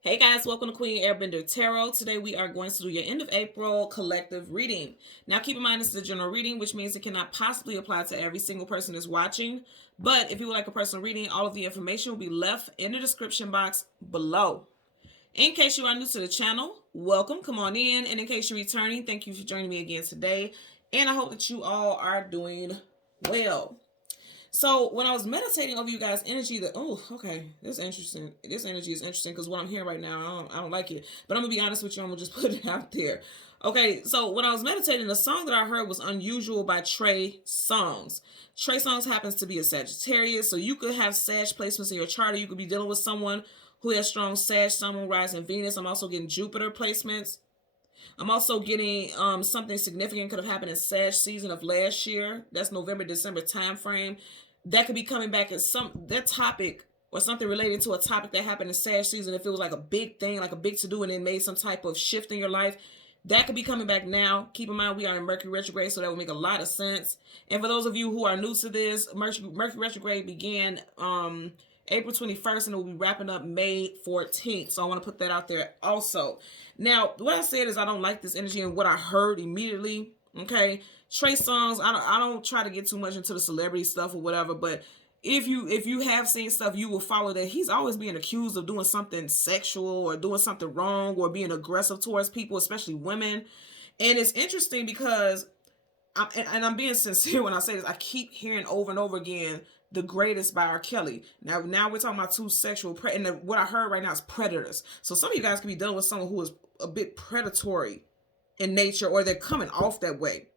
Hey guys, welcome to Queen Airbender Tarot. Today we are going to do your end of April collective reading. Now keep in mind this is a general reading, which means it cannot possibly apply to every single person that's watching. But if you would like a personal reading, all of the information will be left in the description box below. In case you are new to the channel, welcome, come on in. And in case you're returning, thank you for joining me again today. And I hope that you all are doing well. So when I was meditating over you guys' energy, this interesting. This energy is interesting because what I'm hearing right now, I don't like it. But I'm gonna be honest with you. I'm gonna just put it out there. Okay, so when I was meditating, the song that I heard was "Unusual" by Trey Songz. Trey Songz happens to be a Sagittarius, so you could have Sag placements in your chart, or you could be dealing with someone who has strong Sag, Sun, Moon, Rising, Venus. I'm also getting Jupiter placements. I'm also getting something significant could have happened in Sag season of last year. That's November, December time frame. That could be coming back as that topic or something related to a topic that happened in Sag season. If it was like a big thing, like a big to do, and it made some type of shift in your life, that could be coming back now. Keep in mind we are in Mercury Retrograde, so that would make a lot of sense. And for those of you who are new to this, Mercury Retrograde began April 21st and it will be wrapping up May 14th. So I want to put that out there also. Now, what I said is I don't like this energy and what I heard immediately. Okay. Trey Songz, I don't try to get too much into the celebrity stuff or whatever, but if you have seen stuff, you will follow that he's always being accused of doing something sexual or doing something wrong or being aggressive towards people, especially women. And it's interesting because I'm being sincere when I say this. I keep hearing over and over again, "The Greatest" by R. Kelly. Now we're talking about two sexual and what I heard right now is predators. So some of you guys could be dealing with someone who is a bit predatory in nature, or they're coming off that way.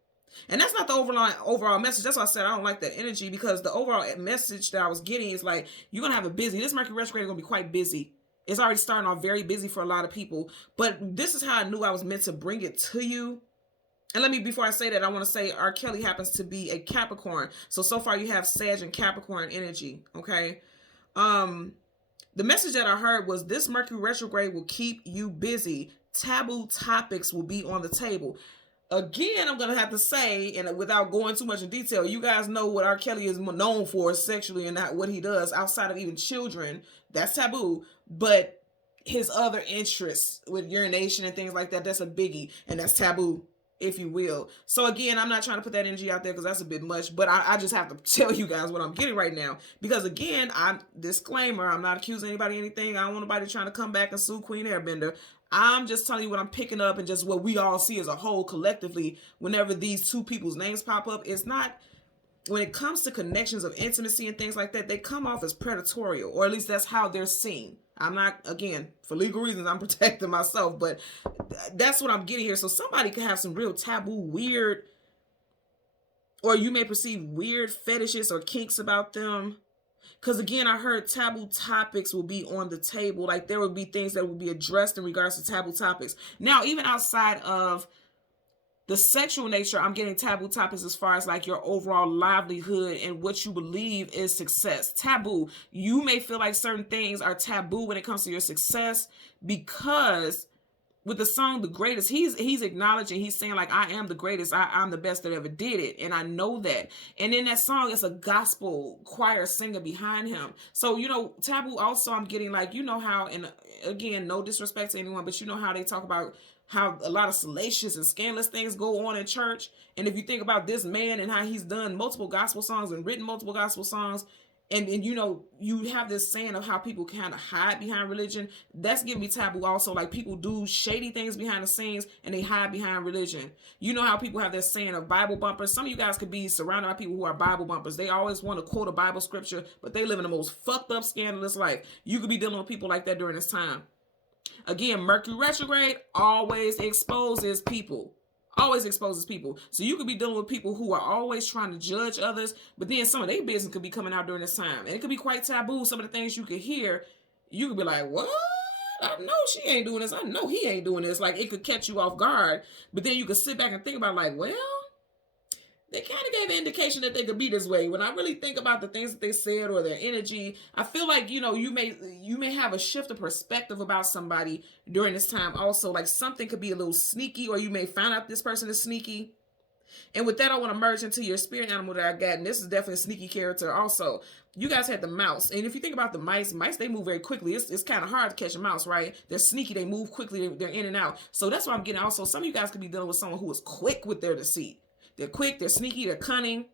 And that's not the overall message. That's why I said I don't like that energy, because the overall message that I was getting is like, you're going to have a busy, this Mercury retrograde is going to be quite busy. It's already starting off very busy for a lot of people. But this is how I knew I was meant to bring it to you. And before I say that, I want to say R. Kelly happens to be a Capricorn. So far you have Sag and Capricorn energy. Okay. The message that I heard was this Mercury retrograde will keep you busy. Taboo topics will be on the table. Again, I'm going to have to say, and without going too much in detail, you guys know what R. Kelly is known for sexually and not what he does outside of even children. That's taboo. But his other interests with urination and things like that, that's a biggie. And that's taboo, if you will. So again, I'm not trying to put that energy out there because that's a bit much. But I just have to tell you guys what I'm getting right now. Because again, disclaimer, I'm not accusing anybody of anything. I don't want nobody trying to come back and sue Queen Airbender. I'm just telling you what I'm picking up and just what we all see as a whole collectively whenever these two people's names pop up. It's not, when it comes to connections of intimacy and things like that, they come off as predatorial, or at least that's how they're seen. I'm not, again, for legal reasons, I'm protecting myself, but that's what I'm getting here. So somebody could have some real taboo, weird, or you may perceive weird fetishes or kinks about them. Because again, I heard taboo topics will be on the table. Like there will be things that will be addressed in regards to taboo topics. Now, even outside of the sexual nature, I'm getting taboo topics as far as like your overall livelihood and what you believe is success. Taboo. You may feel like certain things are taboo when it comes to your success, because with the song "The Greatest," he's acknowledging, he's saying like, I am the greatest, I'm the best that ever did it, and I know that. And in that song, it's a gospel choir singer behind him. So taboo also, I'm getting like, how, and again, no disrespect to anyone, but how they talk about how a lot of salacious and scandalous things go on in church. And if you think about this man and how he's done multiple gospel songs and written multiple gospel songs, and you have this saying of how people kind of hide behind religion. That's giving me taboo also. Like people do shady things behind the scenes and they hide behind religion. You know how people have this saying of Bible bumpers. Some of you guys could be surrounded by people who are Bible bumpers. They always want to quote a Bible scripture, but they live in the most fucked up, scandalous life. You could be dealing with people like that during this time. Again, Mercury retrograde always exposes people. Always exposes people. So you could be dealing with people who are always trying to judge others, but then some of their business could be coming out during this time. And it could be quite taboo. Some of the things you could hear, you could be like, what? I know she ain't doing this. I know he ain't doing this. Like it could catch you off guard. But then you could sit back and think about like, well, they kind of gave an indication that they could be this way. When I really think about the things that they said or their energy, I feel like, you may have a shift of perspective about somebody during this time also. Like something could be a little sneaky, or you may find out this person is sneaky. And with that, I want to merge into your spirit animal that I got. And this is definitely a sneaky character also. You guys had the mouse. And if you think about the mice, they move very quickly. It's kind of hard to catch a mouse, right? They're sneaky. They move quickly. They're in and out. So that's what I'm getting. Also, some of you guys could be dealing with someone who is quick with their deceit. They're quick. They're sneaky. They're cunning.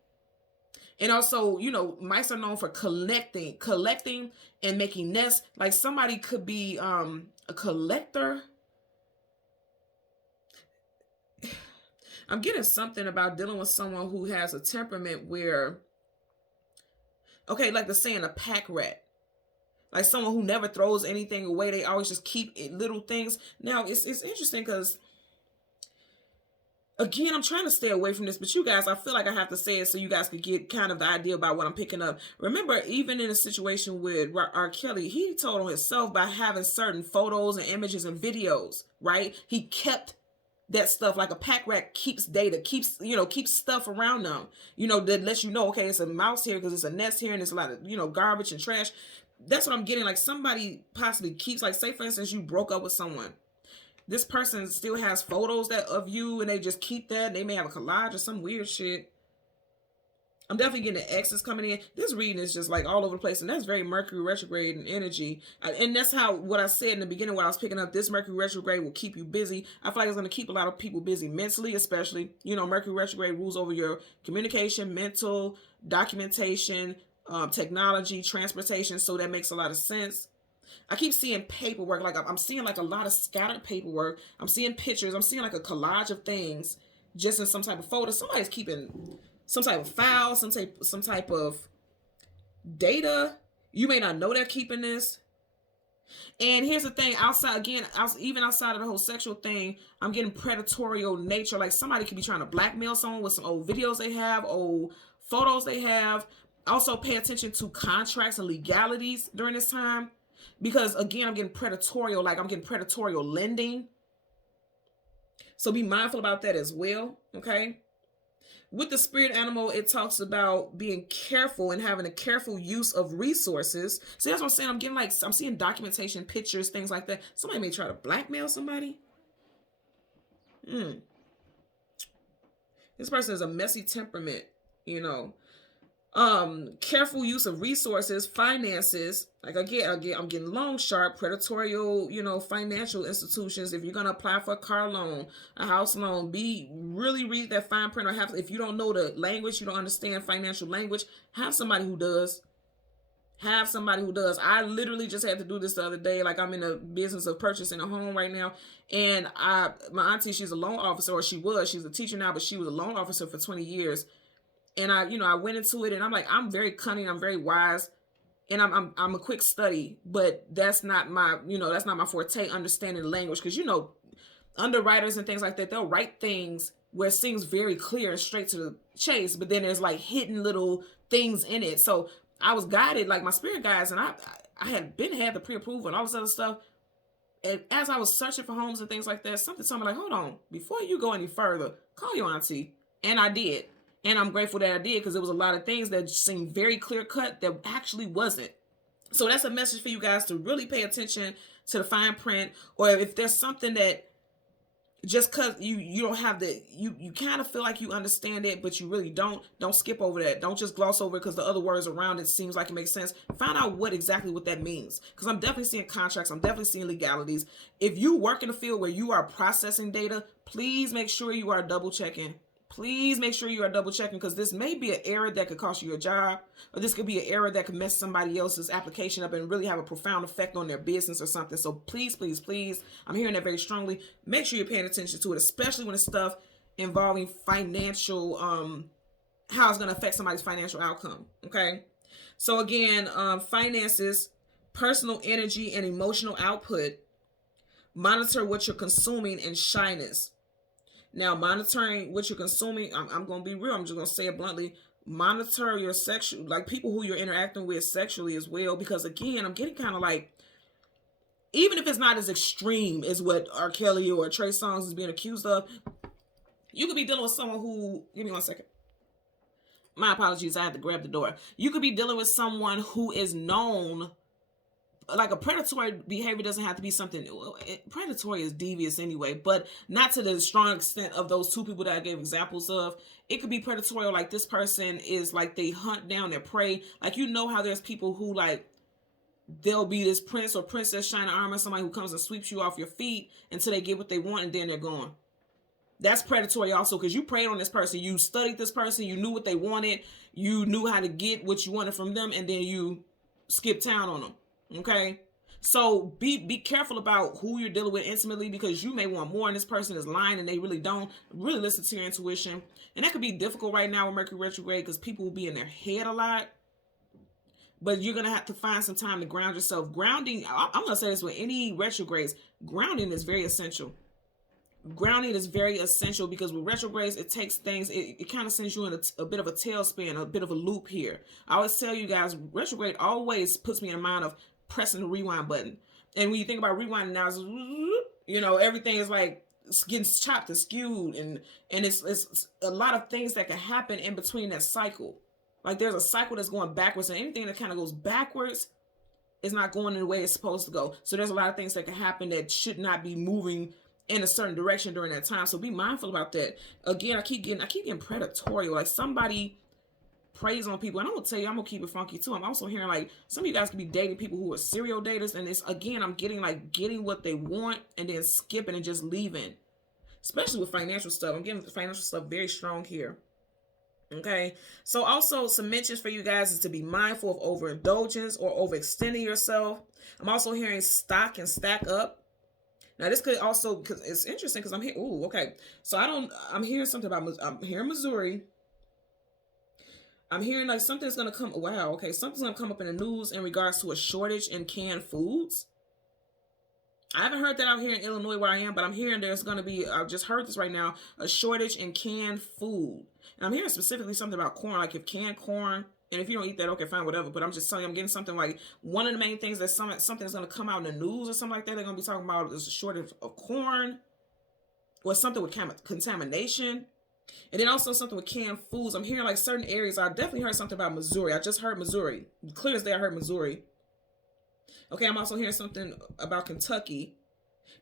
And also, you know, mice are known for collecting and making nests. Like somebody could be a collector. I'm getting something about dealing with someone who has a temperament where, okay, like the saying, a pack rat. Like someone who never throws anything away. They always just keep little things. Now, it's interesting because, again, I'm trying to stay away from this, but you guys, I feel like I have to say it so you guys could get kind of the idea about what I'm picking up. Remember, even in a situation with R. Kelly, he told on himself by having certain photos and images and videos, right? He kept that stuff. Like a pack rat keeps data, keeps stuff around them, that lets you know, okay, it's a mouse here because it's a nest here and it's a lot of, garbage and trash. That's what I'm getting. Like somebody possibly keeps, like, say for instance, you broke up with someone. This person still has photos of you and they just keep that. They may have a collage or some weird shit. I'm definitely getting the X's coming in. This reading is just like all over the place. And that's very Mercury retrograde and energy. And that's how, what I said in the beginning when I was picking up, this Mercury retrograde will keep you busy. I feel like it's going to keep a lot of people busy mentally, especially. Mercury retrograde rules over your communication, mental, documentation, technology, transportation. So that makes a lot of sense. I keep seeing paperwork. Like I'm seeing like a lot of scattered paperwork. I'm seeing pictures. I'm seeing like a collage of things just in some type of folder. Somebody's keeping some type of file, some type of data. You may not know they're keeping this. And here's the thing, even outside of the whole sexual thing, I'm getting predatorial nature. Like somebody could be trying to blackmail someone with some old videos they have, old photos they have. Also pay attention to contracts and legalities during this time. Because again, I'm getting predatorial, like I'm getting predatorial lending. So be mindful about that as well, okay? With the spirit animal, it talks about being careful and having a careful use of resources. See, that's what I'm saying. I'm getting I'm seeing documentation, pictures, things like that. Somebody may try to blackmail somebody. This person is a messy temperament, careful use of resources, finances. Like again, I'm getting loan sharp, predatorial, financial institutions. If you're going to apply for a car loan, a house loan, really read that fine print, or if you don't know the language, you don't understand financial language, have somebody who does. I literally just had to do this the other day. Like I'm in the business of purchasing a home right now. And my auntie, she's a loan officer, or she's a teacher now, but she was a loan officer for 20 years. And I went into it and I'm like, I'm very cunning. I'm very wise. And I'm a quick study, but that's not my forte, understanding the language. Cause underwriters and things like that, they'll write things where it seems very clear and straight to the chase, but then there's like hidden little things in it. So I was guided, like my spirit guides, and I had the pre-approval and all this other stuff. And as I was searching for homes and things like that, something told me like, hold on, before you go any further, call your auntie. And I did. And I'm grateful that I did, because there was a lot of things that seemed very clear cut that actually wasn't. So that's a message for you guys to really pay attention to the fine print. Or if there's something that just because you don't have you kind of feel like you understand it, but you really don't skip over that. Don't just gloss over it because the other words around it seems like it makes sense. Find out what that means. Because I'm definitely seeing contracts. I'm definitely seeing legalities. If you work in a field where you are processing data, please make sure you are double checking. Please make sure you are double checking, because this may be an error that could cost you your job, or this could be an error that could mess somebody else's application up and really have a profound effect on their business or something. So please, please, please, I'm hearing that very strongly. Make sure you're paying attention to it, especially when it's stuff involving financial, how it's going to affect somebody's financial outcome. Okay. So again, finances, personal energy and emotional output, monitor what you're consuming, and shyness. Now, monitoring what you're consuming, I'm going to be real. I'm just going to say it bluntly. Monitor your sexual, like people who you're interacting with sexually as well. Because again, I'm getting kind of like, even if it's not as extreme as what R. Kelly or Trey Songz is being accused of, you could be dealing with someone who, give me 1 second. My apologies, I had to grab the door. You could be dealing with someone who is known like a predatory behavior doesn't have to be something, predatory is devious anyway, but not to the strong extent of those two people that I gave examples of. It could be predatory, like this person is like, they hunt down their prey. Like, you know how there's people who like, there'll be this prince or princess shining armor, somebody who comes and sweeps you off your feet until they get what they want, and then they're gone. That's predatory also, because you preyed on this person, you studied this person, you knew what they wanted, you knew how to get what you wanted from them, and then you skip town on them. Okay, so be careful about who you're dealing with intimately, because you may want more and this person is lying and they really don't. Really listen to your intuition. And that could be difficult right now with Mercury retrograde, because people will be in their head a lot, but you're gonna have to find some time to ground yourself. Grounding, I'm gonna say this with any retrogrades, grounding is very essential. Grounding is very essential, because with retrogrades, it takes things, it kind of sends you in a bit of a tailspin, a bit of a loop here. I always tell you guys, retrograde always puts me in mind of pressing the rewind button. And when you think about rewinding now, it's, you know, everything is like getting chopped and skewed, and it's a lot of things that can happen in between that cycle. Like, there's a cycle that's going backwards, and anything that kind of goes backwards is not going in the way it's supposed to go. So there's a lot of things that can happen that should not be moving in a certain direction during that time. So be mindful about that. Again, I keep getting predatory. Like, somebody preys on people, and I'm gonna tell you, I'm gonna keep it funky too. I'm also hearing like some of you guys could be dating people who are serial daters, and it's, again, I'm getting like getting what they want and then skipping and just leaving. Especially with financial stuff. I'm getting the financial stuff very strong here. Okay, so also some mentions for you guys is to be mindful of overindulgence or overextending yourself. I'm also hearing stock and stack up. Now this could also, because it's interesting, because I'm here. Ooh, okay. So I'm hearing something about, I'm hearing Missouri. I'm hearing like something's going to come. Wow, okay. Something's going to come up in the news in regards to a shortage in canned foods. I haven't heard that out here in Illinois where I am, but I'm hearing there's going to be, I just heard this right now, a shortage in canned food. And I'm hearing specifically something about corn, like if canned corn, and if you don't eat that, okay, fine, whatever. But I'm just telling you, I'm getting something like, one of the main things that something's going to come out in the news or something like that, they're going to be talking about is a shortage of corn, or something with contamination. And then also something with canned foods. I'm hearing like certain areas. I definitely heard something about Missouri. I just heard Missouri. Clear as day, I heard Missouri. Okay, I'm also hearing something about Kentucky.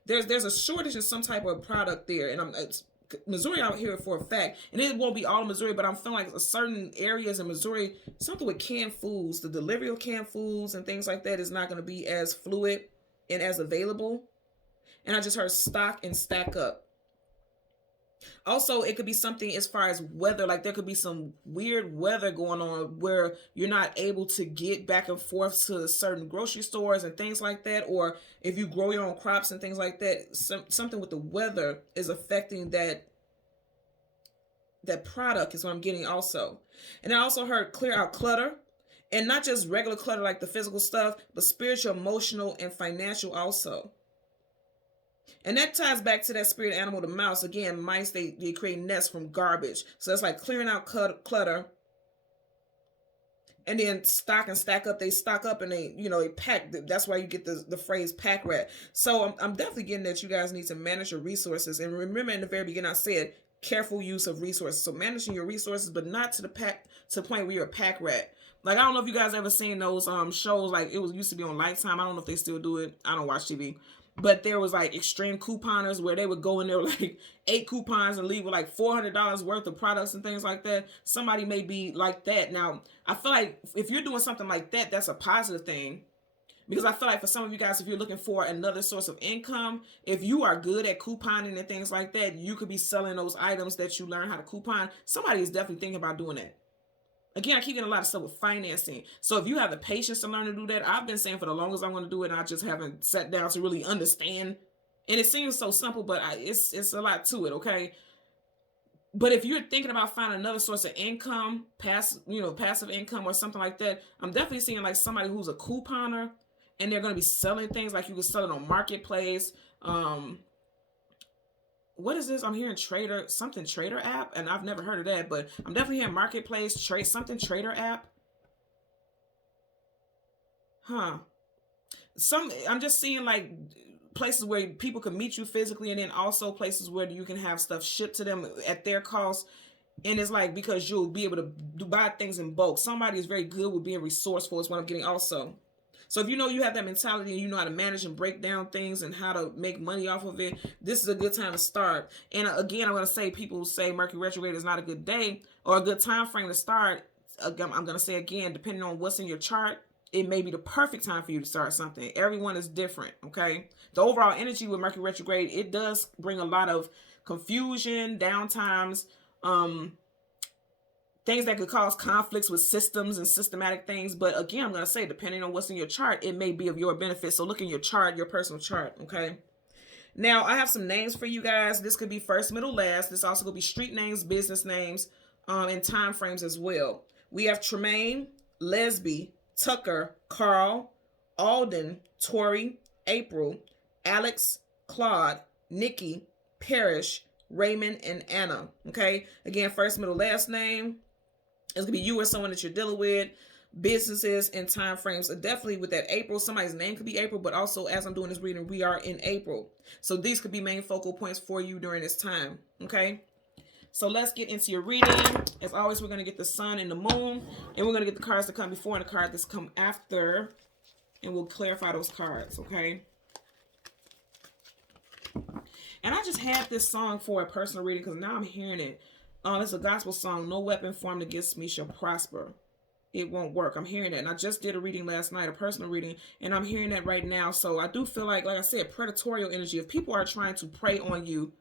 There's a shortage in some type of product there, and it's Missouri out here for a fact. And it won't be all of Missouri, but I'm feeling like certain areas in Missouri, something with canned foods, the delivery of canned foods and things like that is not going to be as fluid and as available. And I just heard stock and stack up. Also, it could be something as far as weather, like there could be some weird weather going on where you're not able to get back and forth to certain grocery stores and things like that. Or if you grow your own crops and things like that, something with the weather is affecting that product is what I'm getting also. And I also heard clear out clutter, and not just regular clutter like the physical stuff, but spiritual, emotional, and financial also. And that ties back to that spirit animal, the mouse. Again, mice, they create nests from garbage. So it's like clearing out clutter. And then stock and stack up. They stock up and they pack. That's why you get the phrase pack rat. So I'm definitely getting that you guys need to manage your resources. And remember, in the very beginning, I said careful use of resources. So managing your resources, but not to the point where you're a pack rat. Like, I don't know if you guys ever seen those shows. Like, it used to be on Lifetime. I don't know if they still do it. I don't watch TV. But there was like extreme couponers where they would go in there with like 8 coupons and leave with like $400 worth of products and things like that. Somebody may be like that. Now, I feel like if you're doing something like that, that's a positive thing. Because I feel like for some of you guys, if you're looking for another source of income, if you are good at couponing and things like that, you could be selling those items that you learn how to coupon. Somebody is definitely thinking about doing that. Again, I keep getting a lot of stuff with financing. So if you have the patience to learn to do that, I've been saying for the longest I want to do it, and I just haven't sat down to really understand. And it seems so simple, but it's a lot to it, okay? But if you're thinking about finding another source of income, passive income or something like that, I'm definitely seeing like somebody who's a couponer, and they're going to be selling things like you can sell it on Marketplace. What is this? I'm hearing trader app, and I've never heard of that, but I'm definitely hearing Marketplace, trader app. I'm just seeing like places where people can meet you physically, and then also places where you can have stuff shipped to them at their cost. And it's like, because you'll be able to buy things in bulk. Somebody is very good with being resourceful is what I'm getting also. So if you know you have that mentality and you know how to manage and break down things and how to make money off of it, this is a good time to start. And again, I'm going to say, people say Mercury retrograde is not a good day or a good time frame to start. I'm going to say again, depending on what's in your chart, it may be the perfect time for you to start something. Everyone is different, okay? The overall energy with Mercury retrograde, it does bring a lot of confusion, downtimes, things that could cause conflicts with systems and systematic things. But again, I'm going to say, depending on what's in your chart, it may be of your benefit. So look in your chart, your personal chart, okay? Now, I have some names for you guys. This could be first, middle, last. This also could be street names, business names, and time frames as well. We have Tremaine, Lesby, Tucker, Carl, Alden, Tori, April, Alex, Claude, Nikki, Parrish, Raymond, and Anna. Okay? Again, first, middle, last name. It's going to be you or someone that you're dealing with. Businesses and time frames. Definitely with that April, somebody's name could be April, but also as I'm doing this reading, we are in April. So these could be main focal points for you during this time. Okay? So let's get into your reading. As always, we're going to get the sun and the moon, and we're going to get the cards that come before and the card that's come after, and we'll clarify those cards, okay? And I just had this song for a personal reading because now I'm hearing it. It's a gospel song. No weapon formed against me shall prosper. It won't work. I'm hearing that. And I just did a reading last night, a personal reading, and I'm hearing that right now. So I do feel like I said, predatory energy. If people are trying to prey on you,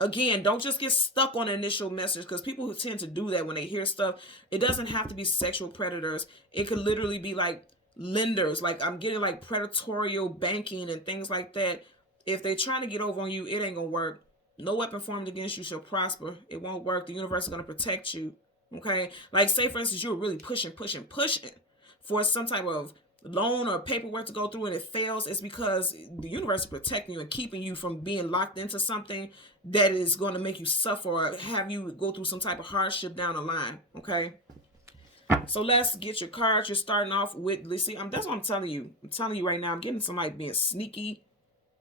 again, don't just get stuck on the initial message, because people who tend to do that when they hear stuff, it doesn't have to be sexual predators. It could literally be like lenders. Like I'm getting like predatory banking and things like that. If they're trying to get over on you, it ain't going to work. No weapon formed against you shall prosper. It won't work. The universe is going to protect you. Okay? Like say, for instance, you're really pushing for some type of loan or paperwork to go through and it fails. It's because the universe is protecting you and keeping you from being locked into something that is going to make you suffer or have you go through some type of hardship down the line. Okay? So let's get your cards. You're starting off with, let's see, that's what I'm telling you. I'm telling you right now, I'm getting somebody being sneaky,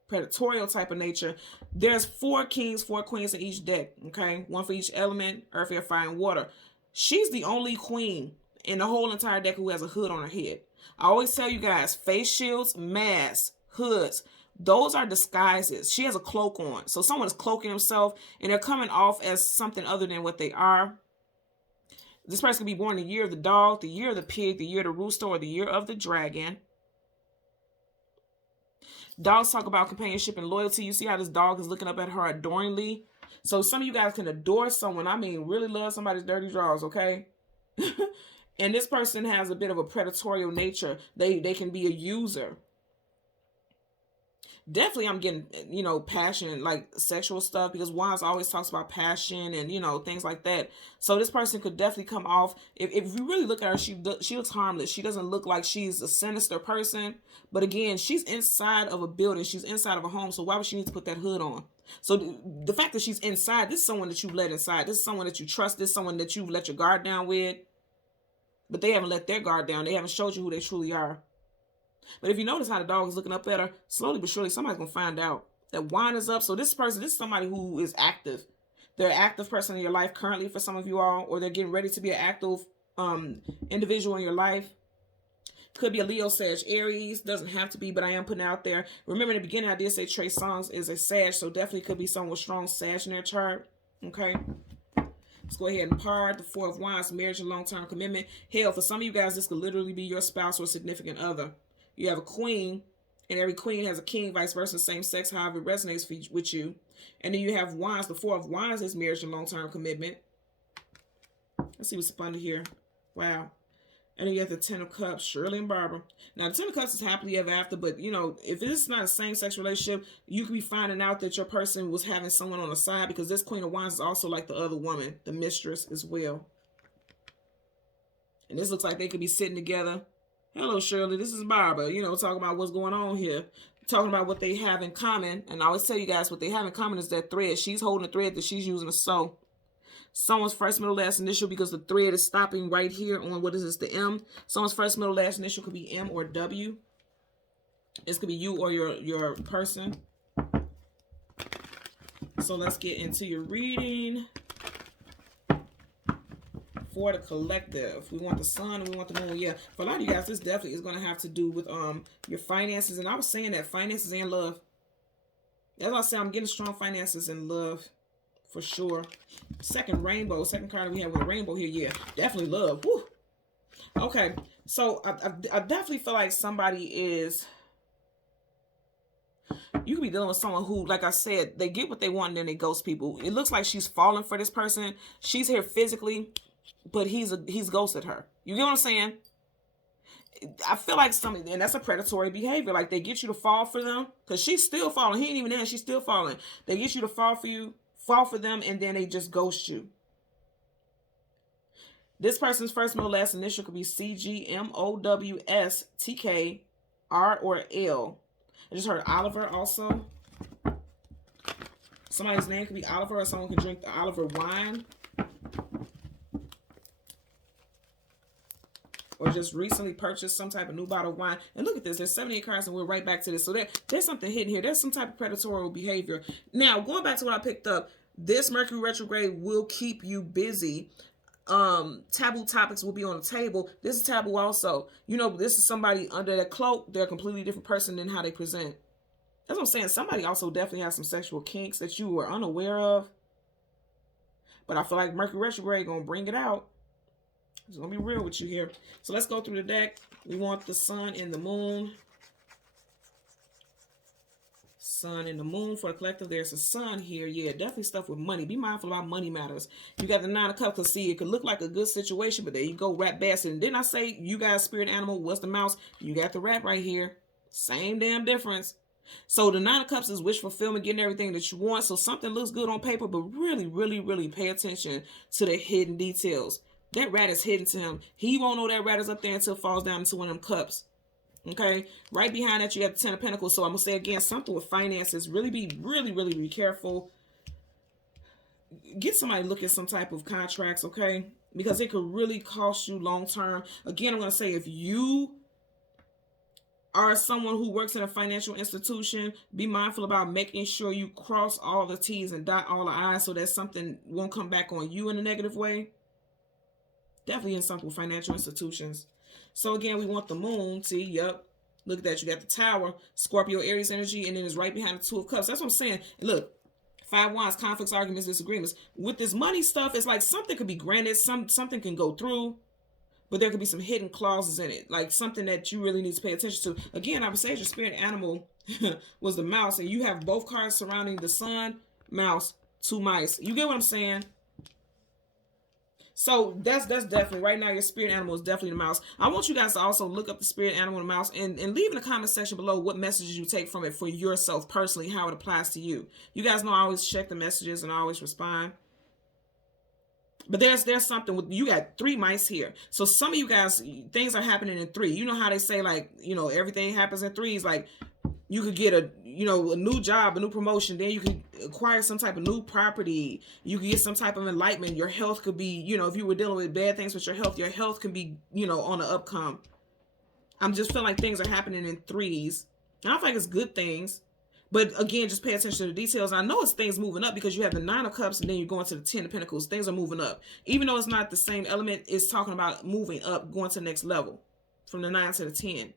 predatorial type of nature. There's 4 kings, 4 queens in each deck, okay? One for each element, earth, air, fire, and water. She's the only queen in the whole entire deck who has a hood on her head. I always tell you guys, face shields, masks, hoods, those are disguises. She has a cloak on. So someone is cloaking themselves and they're coming off as something other than what they are. This person could be born the year of the dog, the year of the pig, the year of the rooster, or the year of the dragon. Dogs talk about companionship and loyalty. You see how this dog is looking up at her adoringly? So some of you guys can adore someone. I mean, really love somebody's dirty drawers, okay? And this person has a bit of a predatory nature. They can be a user. Definitely I'm getting, passion, like sexual stuff, because Wands always talks about passion and, things like that. So this person could definitely come off, if you really look at her, she looks harmless. She doesn't look like she's a sinister person. But again, she's inside of a building. She's inside of a home. So why would she need to put that hood on? So the fact that she's inside, this is someone that you've let inside. This is someone that you trust. This is someone that you've let your guard down with. But they haven't let their guard down. They haven't showed you who they truly are. But if you notice how the dog is looking up at her, slowly but surely, somebody's going to find out. That wine is up. So this is somebody who is active. They're an active person in your life currently for some of you all, or they're getting ready to be an active individual in your life. Could be a Leo, Sag, Aries. Doesn't have to be, but I am putting out there. Remember in the beginning, I did say Trey Songz is a Sag, so definitely could be someone with strong Sag in their chart. Okay. Let's go ahead and par the 4 of Wands, marriage and long-term commitment. Hell, for some of you guys, this could literally be your spouse or significant other. You have a queen, and every queen has a king, vice versa, same sex, however it resonates with you. And then you have Wands. The 4 of Wands is marriage and long-term commitment. Let's see what's up under here. Wow. And then you have the 10 of Cups, Shirley and Barbara. Now, the 10 of Cups is happily ever after, but, if it's not a same-sex relationship, you could be finding out that your person was having someone on the side, because this Queen of Wands is also like the other woman, the mistress as well. And this looks like they could be sitting together. Hello, Shirley. This is Barbara. Talking about what's going on here. Talking about what they have in common. And I always tell you guys what they have in common is that thread. She's holding a thread that she's using to sew. Someone's first, middle, last initial, because the thread is stopping right here on, what is this, the M. Someone's first, middle, last initial could be M or W. This could be you or your person. So let's get into your reading. for the collective. We want the sun and we want the moon. Yeah, for a lot of you guys, this definitely is going to have to do with your finances. And I was saying that finances and love. As I said, I'm getting strong finances and love for sure. Second rainbow, second card we have with a rainbow here. Yeah, definitely love. Woo. Okay, so I definitely feel like somebody is... You could be dealing with someone who, like I said, they get what they want and then they ghost people. It looks like she's falling for this person. She's here physically, but he's ghosted her. You get what I'm saying? I feel like something, and that's a predatory behavior. Like, they get you to fall for them because she's still falling. He ain't even there. She's still falling. They get you to fall for them, and then they just ghost you. This person's first, middle, last initial could be CGMOWS, TK, R, or L. I just heard Oliver also. Somebody's name could be Oliver, or someone can drink the Oliver wine. Or just recently purchased some type of new bottle of wine. And look at this. There's 78 cards, and we're right back to this. So there's something hidden here. There's some type of predatory behavior. Now, going back to what I picked up, this Mercury retrograde will keep you busy. Taboo topics will be on the table. This is taboo also. You know, this is somebody under that cloak. They're a completely different person than how they present. That's what I'm saying. Somebody also definitely has some sexual kinks that you were unaware of. But I feel like Mercury retrograde going to bring it out. It's going to be real with you here. So let's go through the deck. We want the sun and the moon. Sun and the moon for the collective. There's a sun here. Yeah, definitely stuff with money. Be mindful about money matters. You got the Nine of Cups. Because see, it could look like a good situation, but there you go, rat bastard. And didn't I say you guys spirit animal? What's the mouse? You got the rat right here. Same damn difference. So the Nine of Cups is wish fulfillment, getting everything that you want. So something looks good on paper, but really, really, really pay attention to the hidden details. That rat is hidden to him. He won't know that rat is up there until it falls down into one of them cups. Okay, right behind that you got the Ten of Pentacles. So I'm gonna say again, something with finances. Really be careful. Get somebody to look at some type of contracts, okay? Because it could really cost you long term. Again, I'm gonna say if you are someone who works in a financial institution, be mindful about making sure you cross all the T's and dot all the I's so that something won't come back on you in a negative way. Definitely in something with financial institutions. So again, we want the moon. See, yep. Look at that. You got the Tower, Scorpio, Aries energy, and then it's right behind the Two of Cups. That's what I'm saying. Look, Five Wands, conflicts, arguments, disagreements. With this money stuff, it's like something could be granted, something can go through, but there could be some hidden clauses in it, like something that you really need to pay attention to. Again, I would say your spirit animal was the mouse, and you have both cards surrounding the sun, mouse, two mice. You get what I'm saying? So that's definitely, right now, your spirit animal is definitely the mouse. I want you guys to also look up the spirit animal and the mouse and leave in the comment section below what messages you take from it for yourself personally, how it applies to you. You guys know I always check the messages and I always respond. But there's something with, you got three mice here. So some of you guys, things are happening in three. You know how they say, like, you know, everything happens in threes. Like, you could get a new job, a new promotion. Then you could acquire some type of new property. You could get some type of enlightenment. Your health could be, if you were dealing with bad things with your health can be, on the upcome. I'm just feeling like things are happening in threes. I don't think it's good things. But again, just pay attention to the details. I know it's things moving up because you have the Nine of Cups and then you're going to the Ten of Pentacles. Things are moving up. Even though it's not the same element, it's talking about moving up, going to the next level from the 9 to the 10.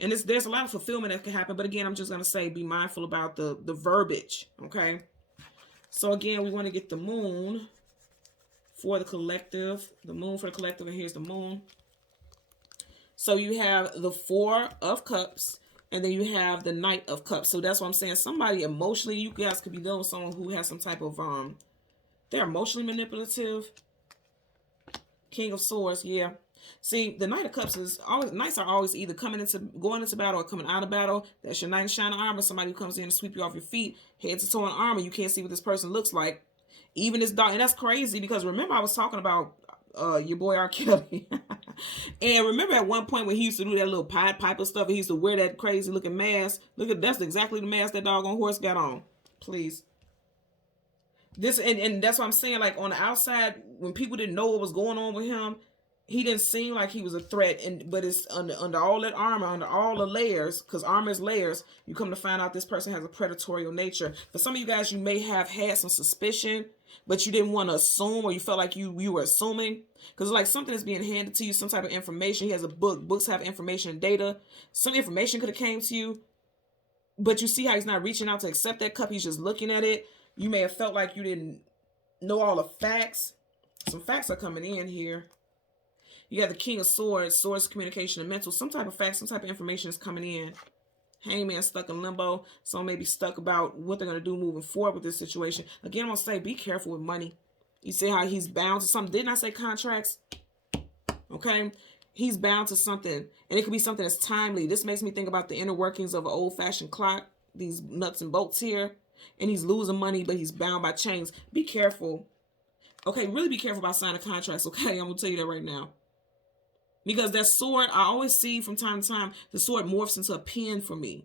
And there's a lot of fulfillment that can happen. But again, I'm just going to say be mindful about the verbiage, okay? So again, we want to get the moon for the collective. The moon for the collective, and here's the moon. So you have the Four of Cups. And then you have the Knight of Cups. So that's what I'm saying. Somebody emotionally, you guys could be dealing with someone who has some type of, they're emotionally manipulative. King of Swords, yeah. See, the Knight of Cups is always, Knights are always either going into battle or coming out of battle. That's your knight in shining armor. Somebody who comes in and sweep you off your feet, head to toe in armor. You can't see what this person looks like. Even this dark, and that's crazy because remember I was talking about your boy R. Kelly. And remember at one point when he used to do that little Pied Piper stuff, he used to wear that crazy looking mask. Look at, that's exactly the mask that doggone horse got on. Please. This and that's what I'm saying, like on the outside, when people didn't know what was going on with him, he didn't seem like he was a threat, but it's under all that armor, under all the layers, because armor is layers, you come to find out this person has a predatory nature. For some of you guys, you may have had some suspicion, but you didn't want to assume, or you felt like you were assuming, because like something is being handed to you, some type of information. He has a book. Books have information and data. Some information could have came to you, but you see how he's not reaching out to accept that cup. He's just looking at it. You may have felt like you didn't know all the facts. Some facts are coming in here. You got the King of Swords, swords, communication, and mental. Some type of facts, some type of information is coming in. Hangman stuck in limbo. Some may be stuck about what they're going to do moving forward with this situation. Again, I'm going to say, be careful with money. You see how he's bound to something. Didn't I say contracts? Okay. He's bound to something. And it could be something that's timely. This makes me think about the inner workings of an old-fashioned clock. These nuts and bolts here. And he's losing money, but he's bound by chains. Be careful. Okay, really be careful about signing contracts, okay? I'm going to tell you that right now. Because that sword, I always see from time to time, the sword morphs into a pen for me.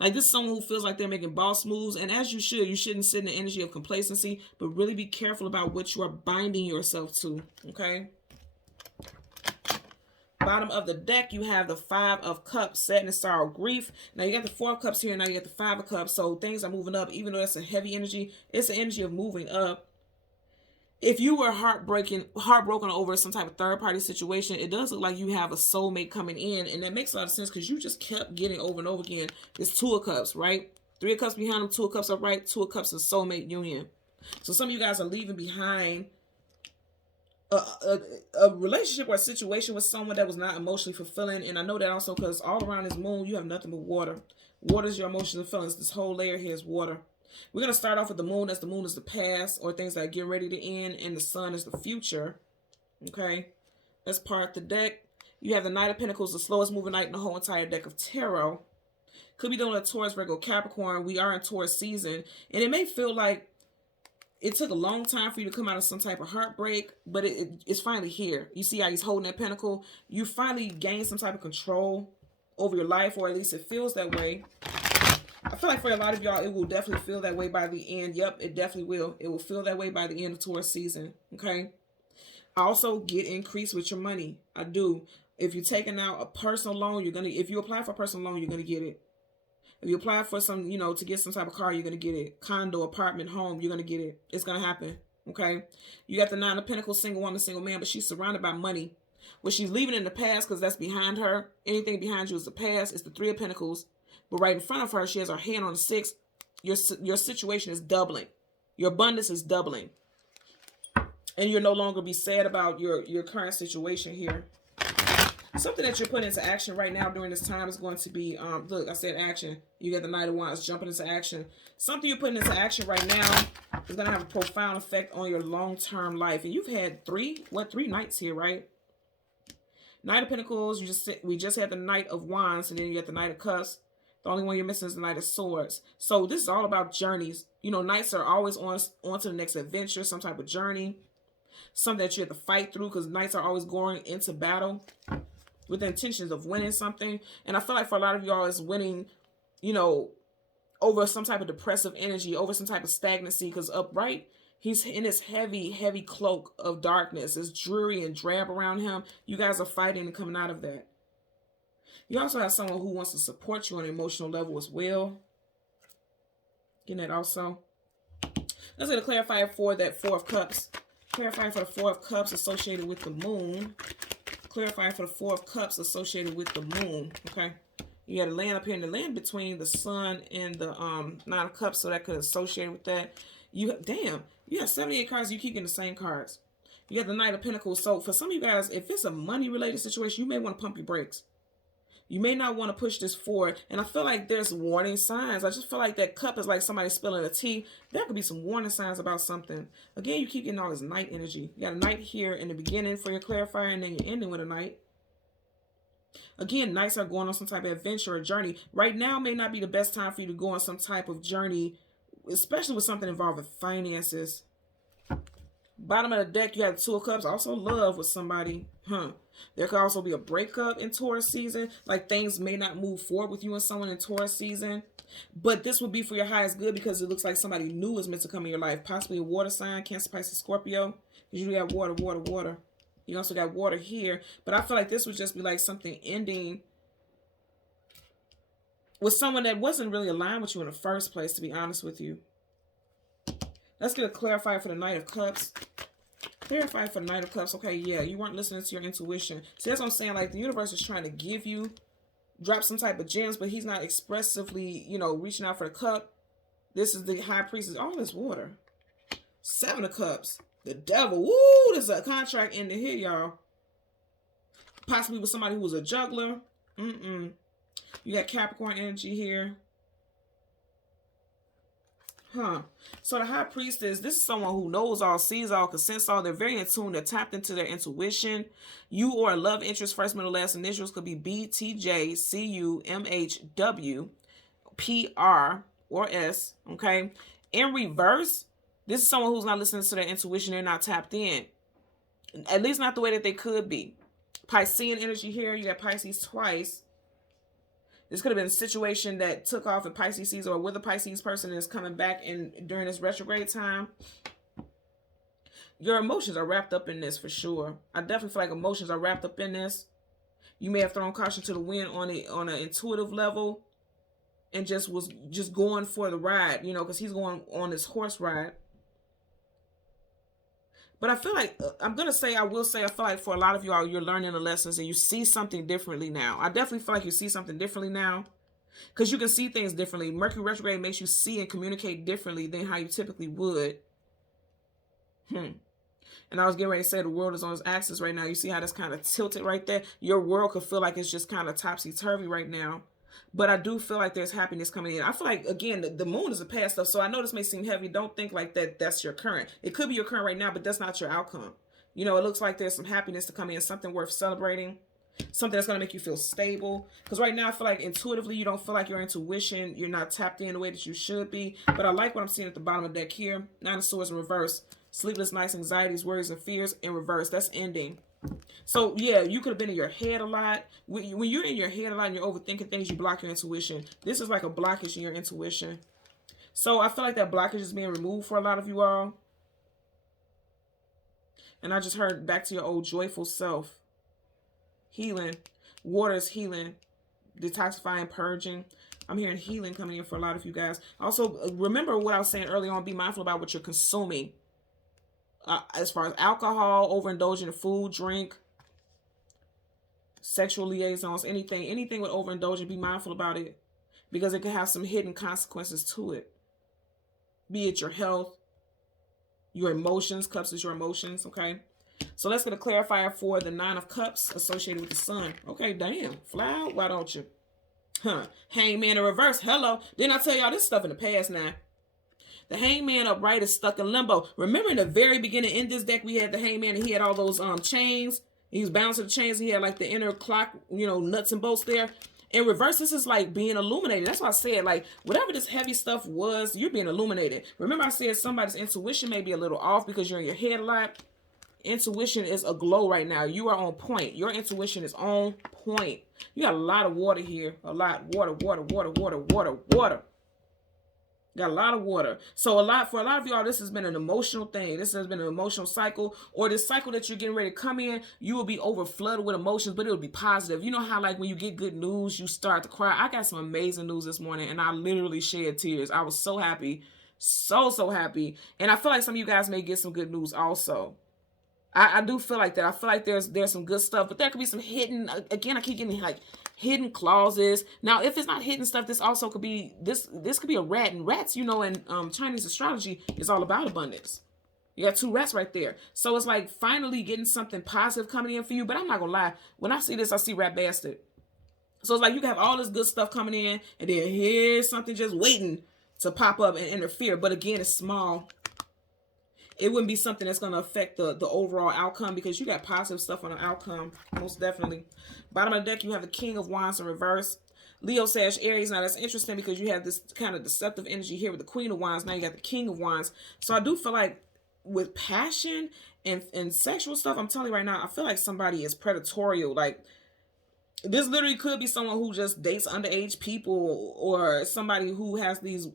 Like this is someone who feels like they're making boss moves. And as you should, you shouldn't sit in the energy of complacency. But really be careful about what you are binding yourself to, okay? Bottom of the deck, you have the Five of Cups, sadness, sorrow, grief. Now you got the Four of Cups here, now you got the Five of Cups. So things are moving up, even though it's a heavy energy. It's an energy of moving up. If you were heartbroken over some type of third-party situation, it does look like you have a soulmate coming in. And that makes a lot of sense because you just kept getting over and over again. It's Two of Cups, right? Three of Cups behind them, Two of Cups upright, Two of Cups is soulmate union. So some of you guys are leaving behind a relationship or a situation with someone that was not emotionally fulfilling. And I know that also because all around this moon, you have nothing but water. Water is your emotions and feelings. This whole layer here is water. We're going to start off with the moon, as the moon is the past or things that are getting ready to end, and the sun is the future. Okay, let's part the deck. You have the Knight of Pentacles, the slowest moving knight in the whole entire deck of tarot. Could be dealing with Taurus, Virgo, Capricorn. We are in Taurus season, and it may feel like it took a long time for you to come out of some type of heartbreak, but it's finally here. You see how he's holding that pentacle? You finally gained some type of control over your life, or at least it feels that way. I feel like for a lot of y'all, it will definitely feel that way by the end. Yep, it definitely will. It will feel that way by the end of Taurus season. Okay. I also get increased with your money. I do. If you're taking out a personal loan, if you apply for a personal loan, you're going to get it. If you apply for some, to get some type of car, you're going to get it. Condo, apartment, home, you're going to get it. It's going to happen. Okay. You got the Nine of Pentacles, single woman, single man, but she's surrounded by money. Well, she's leaving in the past because that's behind her. Anything behind you is the past. It's the Three of Pentacles. But right in front of her, she has her hand on the Six. Your situation is doubling. Your abundance is doubling. And you'll no longer be sad about your current situation here. Something that you're putting into action right now during this time is going to be, look, I said action. You got the Knight of Wands jumping into action. Something you're putting into action right now is going to have a profound effect on your long-term life. And you've had three nights here, right? Knight of Pentacles, we just had the Knight of Wands, and then you got the Knight of Cups. The only one you're missing is the Knight of Swords. So this is all about journeys. Knights are always on to the next adventure, some type of journey. Something that you have to fight through, because knights are always going into battle with the intentions of winning something. And I feel like for a lot of y'all, it's winning, over some type of depressive energy, over some type of stagnancy, because upright, he's in this heavy, heavy cloak of darkness. It's dreary and drab around him. You guys are fighting and coming out of that. You also have someone who wants to support you on an emotional level as well. Getting that also. Let's get a clarifier for that Four of Cups. Clarifying for the Four of Cups associated with the moon. Clarifying for the Four of Cups associated with the moon. Okay. You got to land up here in the land between the sun and the Nine of Cups, so that could associate with that. You have 78 cards. You keep getting the same cards. You got the Knight of Pentacles. So for some of you guys, if it's a money-related situation, you may want to pump your brakes. You may not want to push this forward. And I feel like there's warning signs. I just feel like that cup is like somebody spilling a tea. There could be some warning signs about something. Again, you keep getting all this night energy. You got a knight here in the beginning for your clarifier, and then you're ending with a knight. Again, knights are going on some type of adventure or journey. Right now may not be the best time for you to go on some type of journey, especially with something involving finances. Bottom of the deck, you have the Two of Cups. Also love with somebody. There could also be a breakup in Taurus season. Like things may not move forward with you and someone in Taurus season. But this would be for your highest good, because it looks like somebody new is meant to come in your life. Possibly a water sign, Cancer, Pisces, Scorpio. Because you have water, water, water. You also got water here. But I feel like this would just be like something ending with someone that wasn't really aligned with you in the first place, to be honest with you. Let's get a clarifier for the Knight of Cups. Clarify for the Knight of Cups. Okay, yeah, you weren't listening to your intuition. See, that's what I'm saying. Like, the universe is trying to give you, drop some type of gems, but he's not expressively, you know, reaching out for the cup. This is the High Priestess. All this water. 7 of Cups. The Devil. Woo! There's a contract ending here, y'all. Possibly with somebody who was a juggler. You got Capricorn energy here. So the High Priestess, this is someone who knows all, sees all, can sense all. They're very in tune. They're tapped into their intuition. You or a love interest, first, middle, last initials could be B, T, J, C, U, M, H, W, P, R, or S. Okay. In reverse, this is someone who's not listening to their intuition. They're not tapped in. At least not the way that they could be. Piscean energy here. You got Pisces twice. This could have been a situation that took off in Pisces season, or with a Pisces person is coming back in during this retrograde time. Your emotions are wrapped up in this for sure. I definitely feel like emotions are wrapped up in this. You may have thrown caution to the wind on an intuitive level and just was going for the ride, you know, because he's going on this horse ride. But I feel like, I will say, I feel like for a lot of y'all, you're learning the lessons and you see something differently now. I definitely feel like you see something differently now because you can see things differently. Mercury retrograde makes you see and communicate differently than how you typically would. And I was getting ready to say the world is on its axis right now. You see how that's kind of tilted right there? Your world could feel like it's just kind of topsy-turvy right now. But I do feel like there's happiness coming in. I feel like, again, the moon is a past stuff. So I know this may seem heavy. Don't think like that's your current. It could be your current right now, but that's not your outcome. You know, it looks like there's some happiness to come in, something worth celebrating, something that's going to make you feel stable. Because right now I feel like intuitively you don't feel like your intuition, you're not tapped in the way that you should be. But I like what I'm seeing at the bottom of the deck here. 9 of Swords in reverse. Sleepless nights, anxieties, worries, and fears in reverse. That's ending. So, yeah, you could have been in your head a lot. When you're in your head a lot and you're overthinking things, you block your intuition. This is like a blockage in your intuition. So, I feel like that blockage is being removed for a lot of you all. And I just heard back to your old joyful self. Healing. Water is healing. Detoxifying, purging. I'm hearing healing coming in for a lot of you guys. Also, remember what I was saying earlier on. Be mindful about what you're consuming. As far as alcohol, overindulging in food, drink, sexual liaisons, anything with overindulging, be mindful about it because it can have some hidden consequences to it. Be it your health, your emotions. Cups is your emotions, okay? So let's get a clarifier for the 9 of Cups associated with the sun. Okay, damn. Fly out, why don't you? Hangman in reverse. Hello. Didn't I tell y'all this stuff in the past now? The Hangman upright is stuck in limbo. Remember in the very beginning in this deck, we had the Hangman and he had all those chains. He was bound to the chains. He had like the inner clock, you know, nuts and bolts there. In reverse, this is like being illuminated. That's why I said, like, whatever this heavy stuff was, you're being illuminated. Remember I said somebody's intuition may be a little off because you're in your head a lot. Intuition is aglow right now. You are on point. Your intuition is on point. You got a lot of water here. A lot. Water, water, water, water, water, water. Got a lot of water. So for a lot of y'all, this has been an emotional thing. This has been an emotional cycle, or this cycle that you're getting ready to come in, you will be over flooded with emotions, but it will be positive. You know how like when you get good news, you start to cry. I got some amazing news this morning and I literally shed tears. I was so happy. So happy. And I feel like some of you guys may get some good news also. I do feel like that. I feel like there's some good stuff, but there could be some hidden, again, I keep getting like hidden clauses. Now, if it's not hidden stuff, this also could be, this could be a rat, and rats, you know, in Chinese astrology is all about abundance. You got 2 rats right there. So it's like finally getting something positive coming in for you, but I'm not gonna lie. When I see this, I see rat bastard. So it's like you can have all this good stuff coming in, and then here's something just waiting to pop up and interfere. But again, it's small. It wouldn't be something that's going to affect the overall outcome because you got positive stuff on the outcome, most definitely. Bottom of the deck, you have the King of Wands in reverse. Leo, Sag, Aries. Now, that's interesting because you have this kind of deceptive energy here with the Queen of Wands. Now, you got the King of Wands. So, I do feel like with passion and sexual stuff, I'm telling you right now, I feel like somebody is predatorial. Like, this literally could be someone who just dates underage people or somebody who has these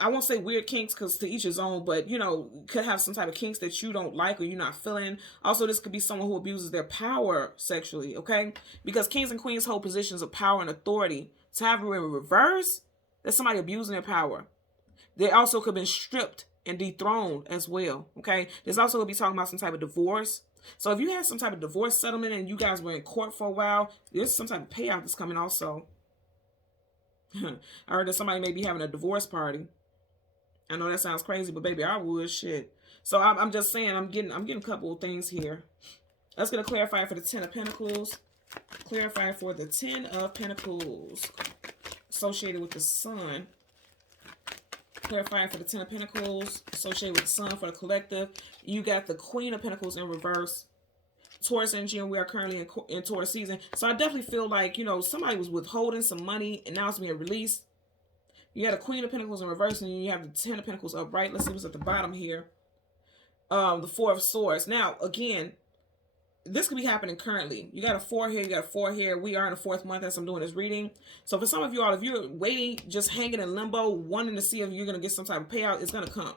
I won't say weird kinks because to each his own, but you know, could have some type of kinks that you don't like or you're not feeling. Also, this could be someone who abuses their power sexually, okay? Because kings and queens hold positions of power and authority. To have it in reverse, that's somebody abusing their power. They also could have been stripped and dethroned as well, okay? There's also going to be talking about some type of divorce. So if you had some type of divorce settlement and you guys were in court for a while, there's some type of payout that's coming also. I heard that somebody may be having a divorce party. I know that sounds crazy, but baby, I would. Shit. So I'm just saying, I'm getting a couple of things here. Let's get a clarifier for the 10 of Pentacles. Clarifier for the 10 of Pentacles associated with the Sun. Clarifier for the 10 of Pentacles associated with the Sun for the collective. You got the Queen of Pentacles in reverse. Taurus energy, and we are currently in Taurus season. So I definitely feel like, you know, somebody was withholding some money and now it's being released. You got a Queen of Pentacles in reverse, and you have the 10 of Pentacles upright. Let's see what's at the bottom here. The 4 of Swords. Now, again, this could be happening currently. You got a 4 here, you got a 4 here. We are in the 4th month as I'm doing this reading. So for some of you all, if you're waiting, just hanging in limbo, wanting to see if you're going to get some type of payout, it's going to come.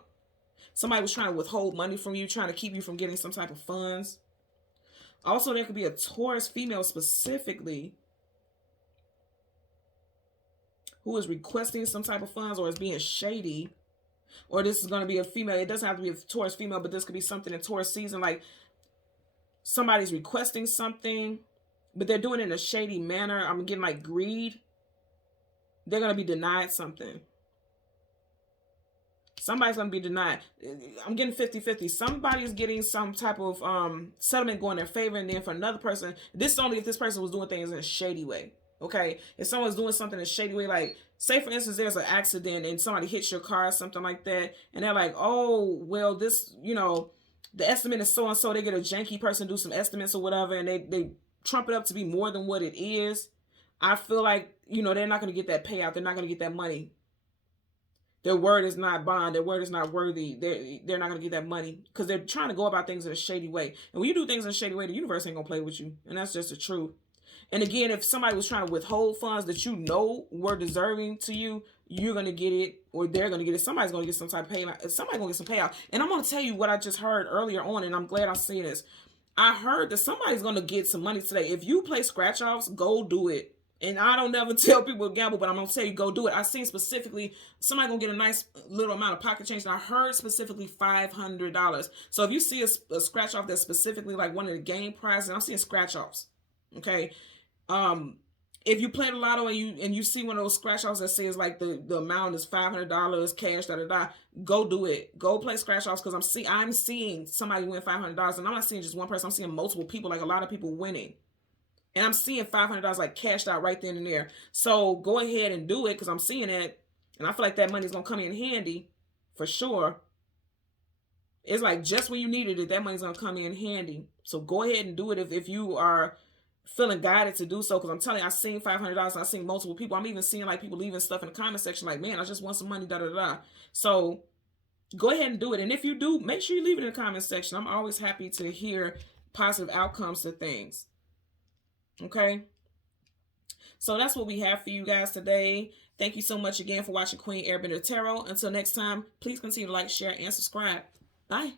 Somebody was trying to withhold money from you, trying to keep you from getting some type of funds. Also, there could be a Taurus female specifically who is requesting some type of funds or is being shady. Or this is going to be a female. It doesn't have to be a Taurus female, but this could be something in Taurus season. Like somebody's requesting something, but they're doing it in a shady manner. I'm getting like greed. They're going to be denied something. Somebody's going to be denied. I'm getting 50-50. Somebody's getting some type of settlement going in their favor. And then for another person, this is only if this person was doing things in a shady way. Okay, if someone's doing something in a shady way, like say for instance there's an accident and somebody hits your car or something like that, and they're like, oh well, this, you know, the estimate is so and so. They get a janky person do some estimates or whatever, and they trump it up to be more than what it is. I feel like, you know, they're not going to get that payout. They're not going to get that money. Their word is not bond. Their word is not worthy. They're not going to get that money because they're trying to go about things in a shady way. And when you do things in a shady way, the universe ain't going to play with you, and that's just the truth. And again, if somebody was trying to withhold funds that you know were deserving to you, you're going to get it, or they're going to get it. Somebody's going to get some type of payout. Somebody's going to get some payout. And I'm going to tell you what I just heard earlier on, and I'm glad I see this. I heard that somebody's going to get some money today. If you play scratch-offs, go do it. And I don't never tell people to gamble, but I'm going to tell you, go do it. I seen specifically somebody going to get a nice little amount of pocket change. And I heard specifically $500. So if you see a scratch-off that's specifically like one of the game prizes, I'm seeing scratch-offs. Okay. If you play the lotto and you see one of those scratch offs that says like the amount is $500 cash, go do it. Go play scratch offs, because I'm seeing somebody win $500, and I'm not seeing just one person. I'm seeing multiple people, like a lot of people winning, and I'm seeing $500 like cashed out right then and there. So go ahead and do it, because I'm seeing it, and I feel like that money's gonna come in handy for sure. It's like just when you needed it, that money's gonna come in handy. So go ahead and do it if you are feeling guided to do so, because I'm telling you, I've seen $500 and I've seen multiple people. I'm even seeing like people leaving stuff in the comment section like, man, I just want some money, So go ahead and do it. And if you do, make sure you leave it in the comment section. I'm always happy to hear positive outcomes to things. Okay, so that's what we have for you guys today. Thank you so much again for watching Queen Airbender Tarot. Until next time, please continue to like, share, and subscribe. Bye.